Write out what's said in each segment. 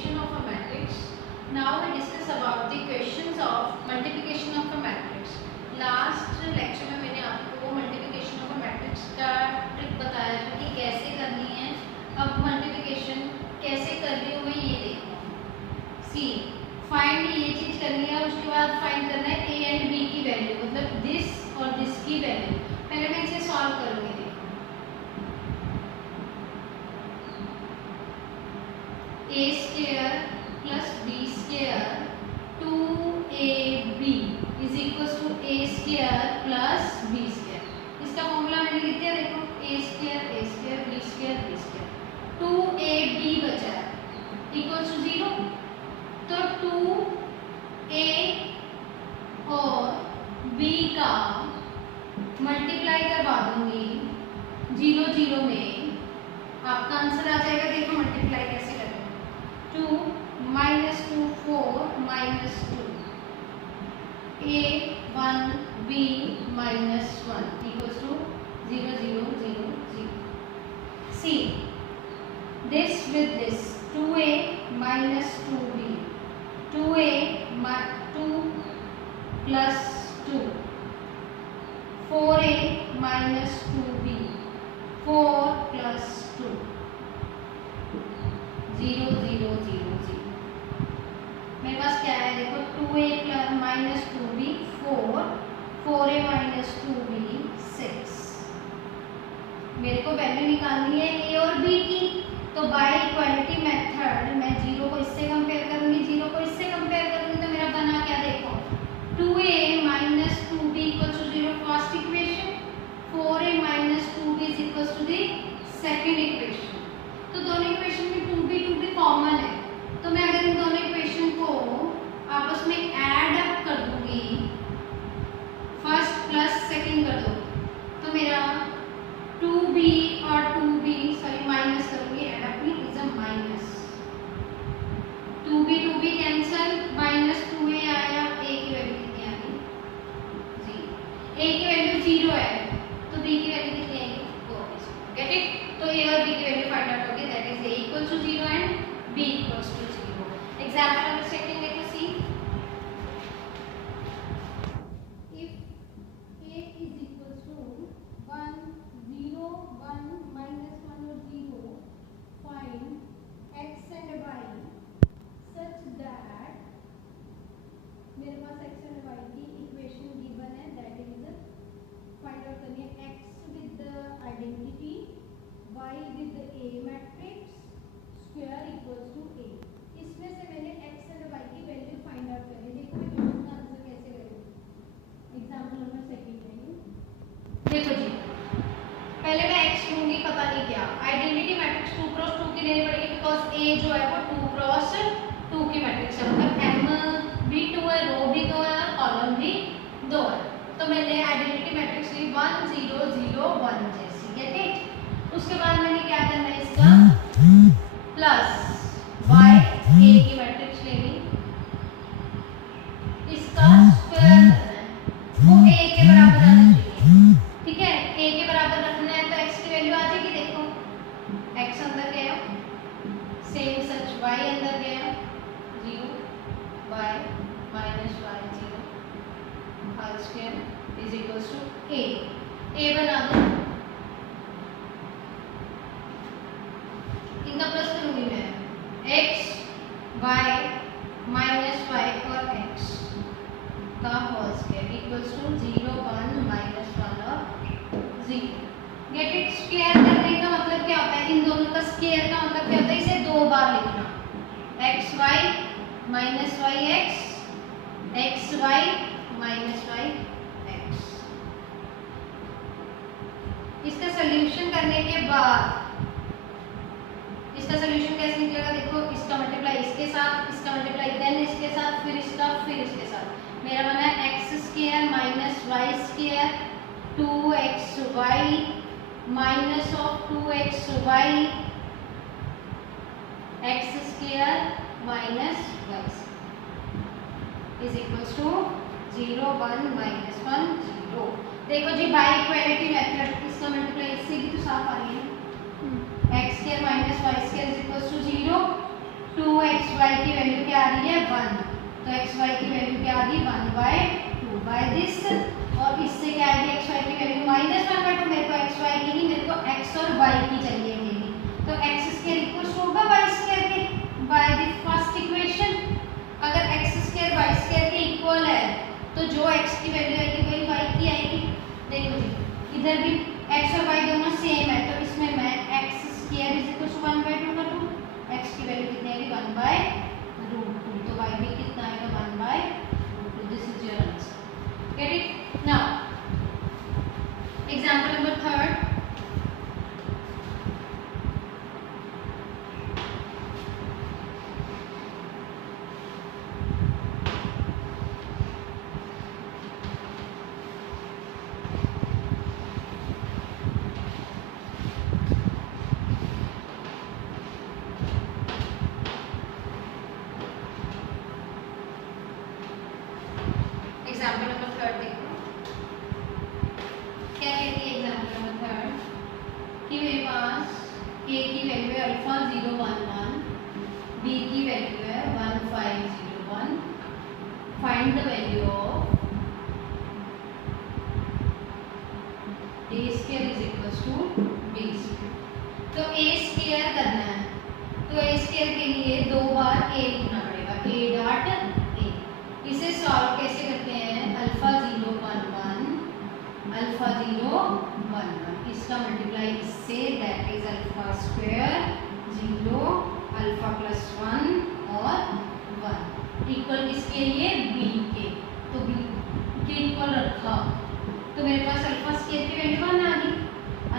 multiplication of a matrix. Now we discuss about the questions of multiplication of a matrix. Last lecture में मैंने आपको multiplication of a matrix का trick बताया था कि कैसे करनी है. अब multiplication कैसे कर रही हूँ मैं ये देखो. सी फाइंड ये चीज करनी है, उसके बाद फाइंड करना है a एंड b की वैल्यू, मतलब दिस और दिस की वैल्यू. पहले मैं इसे सॉल्व करूँगी. a square plus b square 2ab is equals to a square plus b square. इसका फॉर्मूला मैंने लिख दिया, देखो a square b square 2ab बचा है इक्वल्स टू 0. तो 2a और b का मल्टीप्लाई करवा दूंगी 0 0 में, आपका आंसर आ जाएगा. देखो मल्टीप्लाई कैसे करें. 2 minus 2 4 minus 2 a 1 b minus 1 equals to 0 0 0 0. See this with this 2a minus 2b 2a 2 plus 2 4a minus 2b 4 plus 2 0 0 0 0. मेरे पास क्या है देखो 2a plus minus 2b 4 4a minus 2b 6. मेरे को वैल्यू निकालनी है a और b की. तो बाय इक्वालिटी मेथड मैं 0 को इससे कंपेयर करूंगी, 0 को इससे कंपेयर करूंगी. तो मेरा बना क्या देखो 2a minus 2b equals to 0 first equation, 4a minus 2b is equals to the second equation. तो दोनों इक्वेशन में 2b कॉमन है. तो मैं अगर इन दोनों इक्वेशन को आपस में ऐड अप कर दूंगी, फर्स्ट प्लस सेकंड कर दो, तो मेरा 2b और 2b सॉरी माइनस करूंगी, ऐड अप नहीं is a minus. 2b cancel, minus 2a आया, a की वैल्यू कितनी आ गई 0. a की वैल्यू 0 है तो b की वैल्यू कितनी आएगी 4. Get it. तो a और b की वैल्यू फाइंड आउट होगी, that is a equals to 0 and b equals to 0. Example number second देखो. See if a is equals to 1 0 1 minus 1 और 0, find x and y such that मेरे पास x and y की equation given है, that is find out करनी है x with the identity, y with the A matrix square equals to A. इसमें से मैंने x और y की वैल्यू फाइंड आउट करनी है. देखो मैं क्वेश्चन का आंसर कैसे करूँ. एग्जांपल नंबर सेकंड में देखो जी, पहले मैं x लूंगी, पता नहीं क्या आइडेंटिटी मैट्रिक्स 2 क्रॉस 2 की लेनी पड़ेगी, बिकॉज A जो है वो 2 क्रॉस 2 की मैट्रिक्स है, मतलब m भी 2 है, रो भी 2 है और कॉलम भी 2 है. तो मैंने आइडेंटिटी मैट्रिक्स ली 1 0 0 1 जैसी. Get it. उसके बाद मैंने क्या करना है इसका प्लस y a की मैट्रिक्स लेनी, इसका स्क्वायर करना है, वो a के बराबर आना चाहिए. ठीक है, a के बराबर रखना है तो x की वैल्यू आ जाएगी. देखो x अंदर गया, सेम सच y अंदर गया 0 y minus y 0 whole square is equals to a बना दो. इनका प्लस करूंगी मैं x y माइनस y और x का whole square equals to 0 1 minus 1 और 0. Get it. स्क्वायर करने का मतलब क्या होता है, इन दोनों का स्क्वायर का मतलब क्या होता है, इसे दो बार लिखना. x y minus y x y minus y x. इसका सॉल्यूशन करने के बाद इसका सॉल्यूशन कैसे निकलेगा. देखो इसका मल्टीप्लाई इसके साथ, इसका मल्टीप्लाई देन इसके साथ, फिर इसका, फिर इसके साथ. मेरा बना है x square minus y square 2xy minus of 2xy x square minus y is equals to 0 1 minus 1 0. देखो जी बाय इक्वालिटी मेथड, इसका मल्टीप्लाई इससे भी तो साफ आ रही है. x square minus y square is equals to 0, 2xy 1, तो एक्स वाई की वैल्यू क्या आ गई 1/2 बाय दिस, और इससे क्या आएगी एक्स वाई की वैल्यू -1/2। मेरे को एक्स वाई की नहीं, मेरे को एक्स और वाई की चाहिए मेरी, तो एक्स स्क्वायर इक्वल्स होगा वाई स्क्वायर के, बाय द फर्स्ट इक्वेशन। अगर एक्स स्क्वायर वाई स्क्वायर के इक्वल है तो जो एक्स की वैल्यू आएगी वही वाई की आएगी। देखो जी इधर भी एक्स और वाई दोनों सेम है, तो इसमें मैं x square is equal to 1/2 कर दूं। एक्स की वैल्यू कितनी आएगी 1/√2, तो वाई भी कितना आएगा 1/√2। This is your answer. Get it? Now example number 3। Example number 3 देखो क्या कहती है। एग्जाम्पल नंबर 3 कि मेरे पास a की वैल्यू है अल्फा 011, b की वैल्यू है 1501। Find the value of a square is equal to b square. तो a स्क्वायर करना है, तो a स्क्वायर के लिए 2 बार a लिखना पड़ेगा, a डॉट a। इसे सॉल्व कैसे करते हैं? अल्फा 011 अल्फा 011, इसका मल्टीप्लाई इससे, that is alpha square 0 alpha plus 1 और 1 इक्वल किसके लिए? b के। तो b के इक्वल रखा, तो मेरे पास अल्फा स्क्वायर की वैल्यू 1 आ गई।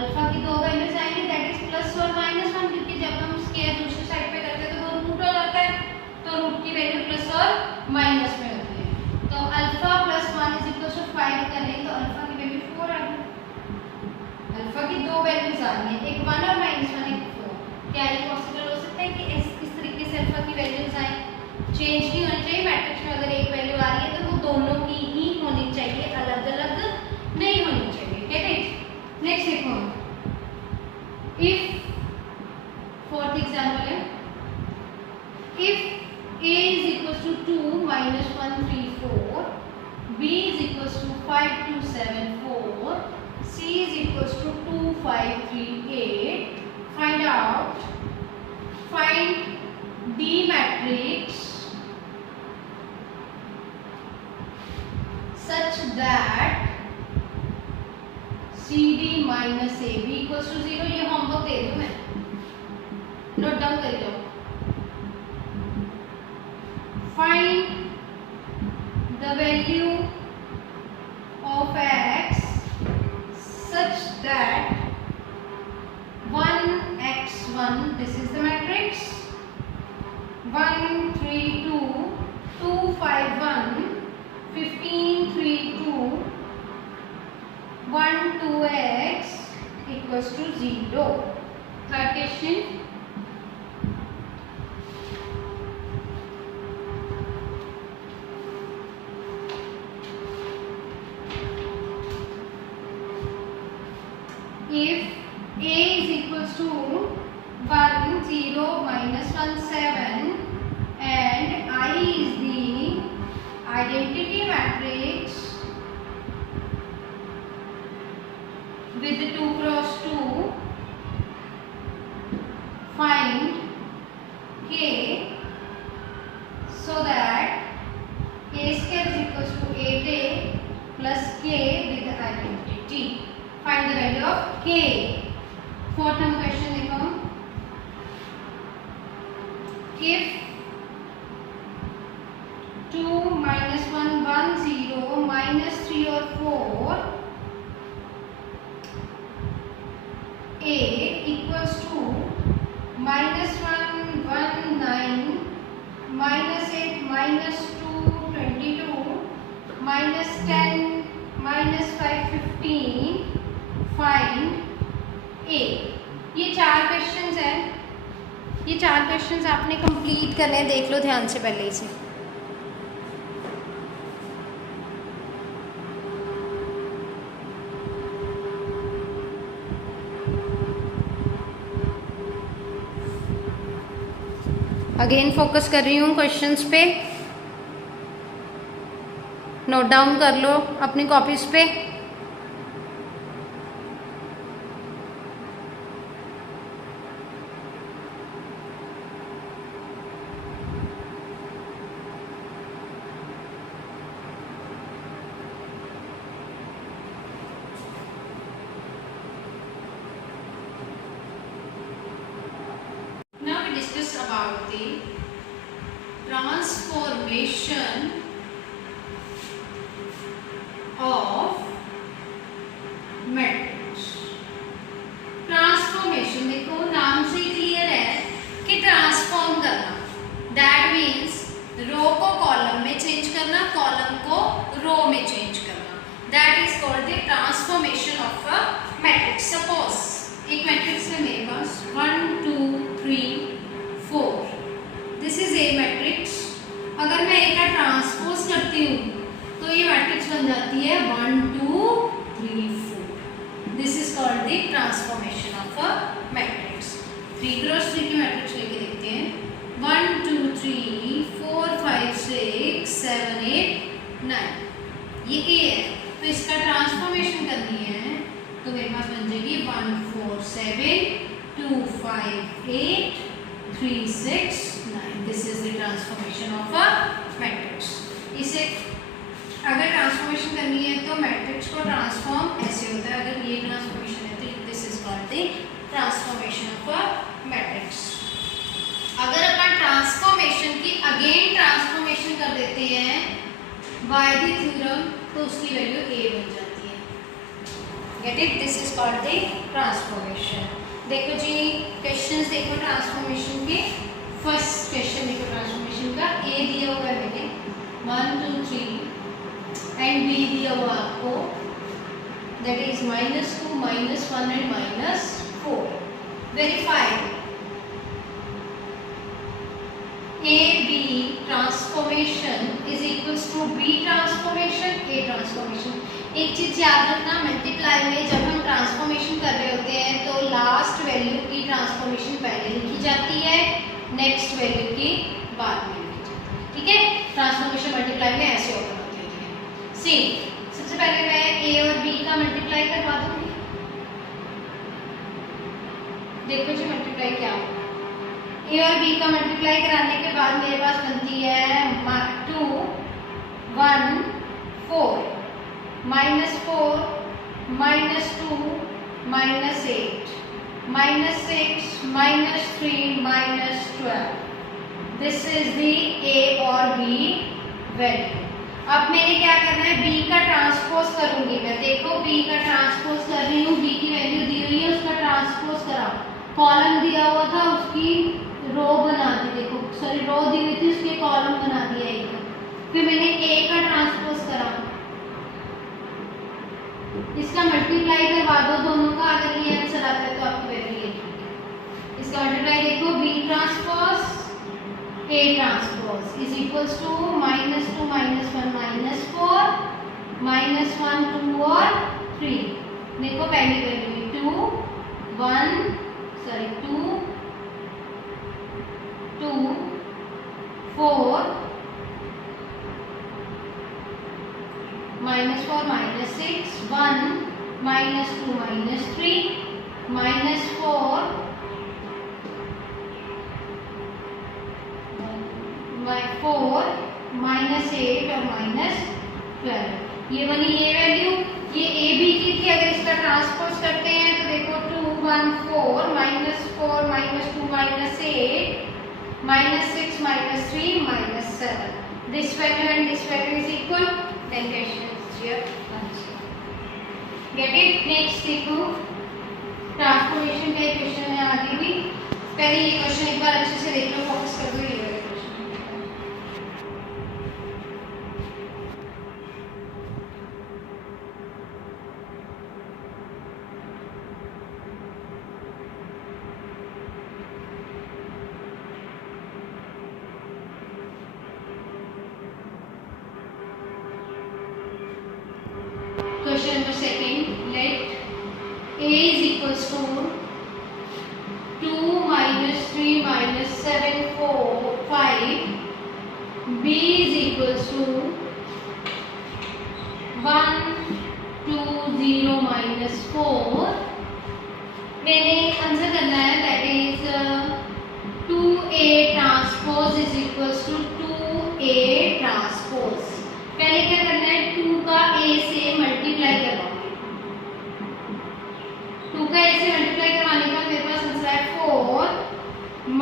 अल्फा की 2 वैल्यूज आएंगी, दैट इज प्लस और -1, क्योंकि जब हम स्क्वायर दूसरी साइड पे करते हैं तो वो रूट हो जाता है, तो रूट की वैल्यू प्लस और माइनस में होती है। तो alpha plus 1 is equal to 5 करें तो अल्फा की वैल्यू 4 आ गई। अल्फा की 2 वैल्यूज आ गई, एक 1 और -1, एक 4। क्या ये पॉसिबल हो सकता है कि इस तरीके से अल्फा की वैल्यूज आए? चेंज नहीं होनी चाहिए मैट्रिक्स में। अगर एक वैल्यू आ रही है तो वो दोनों की ही होनी चाहिए, अलग अलग नहीं होनी चाहिए। Get it? नेक्स्ट देखो, इफ फोर्थ एग्जांपल है, if a is equals to 2 minus 1 3 4, b is equals to 5 2 7 4, c is equals to 2 5 3 8. Find out, find b matrix such that cd minus ab equals to 0। ये homework दे दूं मैं, note down कर लो। Find the value of x such that 1x1, this is the matrix, 1 3 2 2 5 1 15 3 2 1 2x equals to 0। Third question, if a is equals to 1 0 minus 1 7 and I is the identity matrix with 2 cross 2, find k so that a square is equals to 8a plus k with the identity। Find the value of k। Fourth number question देखो, if 2 minus 1 1 0 minus 3 और 4 a equals to minus 1 1 9 minus 8 minus 2 22 minus 10 minus 5 15, find ए। ये 4 questions हैं, ये 4 questions आपने complete करने हैं, देख लो ध्यान से पहले इसे। अगेन फोकस कर रही हूँ क्वेश्चंस पे, नोट डाउन कर लो अपनी कॉपीज पे। About the transformation of matrix. Transformation देखो नाम से क्लियर है कि ट्रांसफॉर्म करना, दैट मीन्स रो को कॉलम में चेंज करना, कॉलम को रो में चेंज करना, that is called the transformation of a matrix. Suppose एक मैट्रिक्स है मेरे पास 1 2 3 4, दिस इज ए मैट्रिक्स। अगर मैं ए का ट्रांसपोज करती हूँ तो ये मैट्रिक्स बन जाती है 1 2 3 4। This is called the transformation of a matrix. 3 cross 3 की मैट्रिक्स लेके देखते हैं। 1 2 3 4 5 6 7 8 9, ये ए है, तो इसका ट्रांसफॉर्मेशन करनी है तो मेरे पास बन जाएगी 1 4 7 2 5 8 3 6 9। This is the transformation of a matrix. इसे अगर ट्रांसफॉर्मेशन करनी है तो मैट्रिक्स को ट्रांसफॉर्म ऐसे होता है, अगर ये ट्रांसफॉर्मेशन है तो this is called the transformation of a matrix. अगर अपन ट्रांसफॉर्मेशन की अगेन ट्रांसफॉर्मेशन कर देते हैं बाय द थ्योरम तो उसकी वैल्यू a बन जाती है। Get it? This is called the transformation. देखो जी क्वेश्चंस देखो ट्रांसफॉर्मेशन के। फर्स्ट क्वेश्चन देखो ट्रांसफॉर्मेशन का, ए दिया हुआ है मैंने 1 2 3 एंड बी दिया हुआ आपको that is -2 -1 and -4। Verify A B transformation is equals to B transformation A transformation. एक चीज याद रखना, मल्टीप्लाई में जब हम ट्रांसफॉर्मेशन कर रहे होते हैं तो लास्ट वैल्यू की ट्रांसफॉर्मेशन पहले लिखी जाती है, नेक्स्ट वैल्यू की बाद में लिखी जाती है। ठीक है, ट्रांसफॉर्मेशन मल्टीप्लाई में ऐसे ओपन होती है। सी सबसे पहले मैं ए और बी का मल्टीप्लाई करवा दूंगी। देखो जी मल्टीप्लाई क्या होगा। ए और बी का मल्टीप्लाई कराने के बाद मेरे पास बनती है 2 1 4 -4 -2 -8 -6 -3 -12। दिस इज द ए और बी वैल्यू। अब मैंने क्या करना है, बी का ट्रांसपोज करूंगी मैं। देखो बी का ट्रांसपोज कर रही हूँ, बी की वैल्यू दी हुई है, उसका ट्रांसपोज करा, कॉलम दिया हुआ था उसकी रो बना दी। देखो सॉरी रो दी हुई थी उसके कॉलम बना दिया एक। फिर मैंने ए का ट्रांसपोज करा, इसका मल्टीप्लाई करवा दो दोनों का, अगर ये आंसर आता है तो आपकी वैल्यू ये। इसका मल्टीप्लाई देखो B transpose A transpose is equals to -2 -1 -4 -1 2 और 3। देखो पहली वैल्यू 2 1 सॉरी 2 2 4 -4 -6 1 -2 -3 -4 4 -8 और -12। ये बनी ये वैल्यू। ये ए बी की थी, अगर इसका ट्रांसपोज करते हैं तो देखो 2 1 4 -4 -2 -8 -6 -3 -7। This value and this value is equal. Then question is here. Get it? Next देखो ट्रांसफॉर्मेशन का क्वेश्चन है आगे भी। पहले ये क्वेश्चन एक बार अच्छे से देख लो, फोकस कर दो ये वाला question. Question number second, let A is equals to 2 -3 -7 equals to 1 2 0 minus 4 मैंने आंसर करना है that is 2A transpose is equals to 2A transpose. पहले क्या करना है 2 का A से मल्टीप्लाई करवाऊंगी। 2 का A से मल्टीप्लाई करवाने का मेरे पास आंसर है 4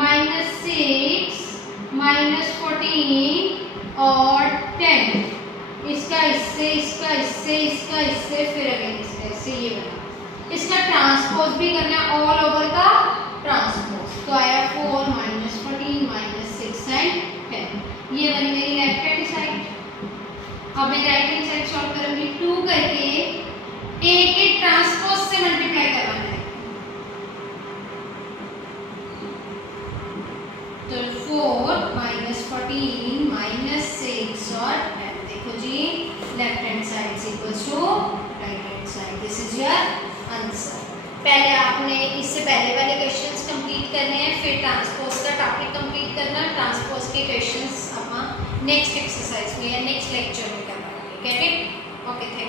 माइनस 6 माइनस 14 और 10। इसका इससे इसका इससे इसका इससे फिर अगेन इसका इससे ये बना। इसका ट्रांसपोज भी करना है ऑल ओवर का ट्रांसपोज। तो आया 4 माइनस 14 माइनस 6 एंड 10। ये बनी मेरी लेफ्ट हैंड साइड। अब मैं राइट हैंड साइड सॉल्व करूंगी। 2 करके A के ट्रांसपोज से मल्टीप्लाई करवाना है। तो 4 माइनस 14 माइनस 6 और 10। देखो जी left hand side is equals to right hand side. This is your answer. पहले आपने इससे पहले वाले क्वेश्चंस कंप्लीट करने हैं, फिर ट्रांसपोज का टॉपिक कंप्लीट करना। ट्रांसपोज के क्वेश्चंस अपना नेक्स्ट एक्सरसाइज में या नेक्स्ट लेक्चर में करवाएंगे। Get it? Okay thank you.